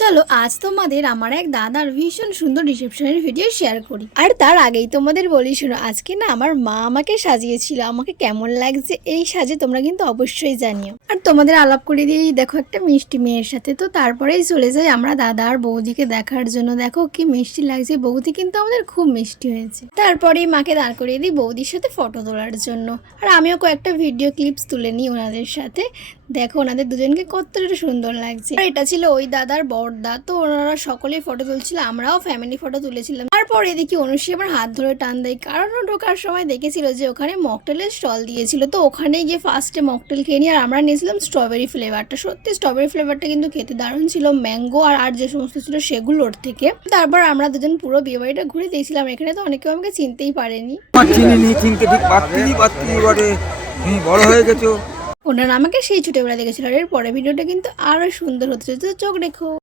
চলো আজ তোমাদের আমার এক দাদার ভীষণ সুন্দর রিসেপশনের ভিডিও শেয়ার করি। আর তার আগেই তোমাদের বলি, শোনো আজকে না আমার মা আমাকে সাজিয়েছিল। আমাকে কেমন লাগছে এই সাজে তোমরা কিন্তু অবশ্যই জানিও। আর তোমাদের আলাপ করে দিয়েই দেখো একটা মিষ্টি মেয়ের সাথে। তো তারপরেই চলে যাই আমরা দাদা আর বৌদিকে দেখার জন্য। দেখো কি মিষ্টি লাগছে, বৌদি কিন্তু আমাদের খুব মিষ্টি হয়েছে। তারপরেই মাকে দাঁড় করিয়ে দিই বৌদির সাথে ফটো তোলার জন্য। আর আমিও কয়েকটা ভিডিও ক্লিপস তুলে নিই ওনাদের সাথে। দেখো ওনাদের দুজনকে কতটা সুন্দর লাগছে। আর এটা ছিল ওই দাদার বড়দা, তো ওনারা সকলেই ফটো তুলছিল, আমরাও ফ্যামিলি ফটো তুলেছিলাম। তারপর এদিকে অনুশ্রী আমার হাত ধরে টান দেয়, কারণ ও ঢোকার সময় দেখেছিল যে ওখানে মকটেলের স্টল দিয়েছিল। তো ওখানে গিয়ে ফার্স্টে মকটেল খেয়ে নিই। আর আমরা নিয়েছিলাম স্ট্রবেরি ফ্লেভারটা। সত্যি স্ট্রবেরি ফ্লেভারটা কিন্তু খেতে দারুণ ছিল, ম্যাঙ্গো আর যে সমস্ত ছিল সেগুলোর থেকে। তারপর আমরা দুজন পুরো বিয়ে বাড়িটা ঘুরে দিয়েছিলাম। এখানে তো অনেকেও আমাকে চিনতেই পারেনি। বড় হয়ে গেছো। ওনারা আমাকে সেই ছোটবেলা দেখেছিল। আর এর পরে ভিডিওটা কিন্তু আরো সুন্দর হতে চলেছে, চোখ রেখো।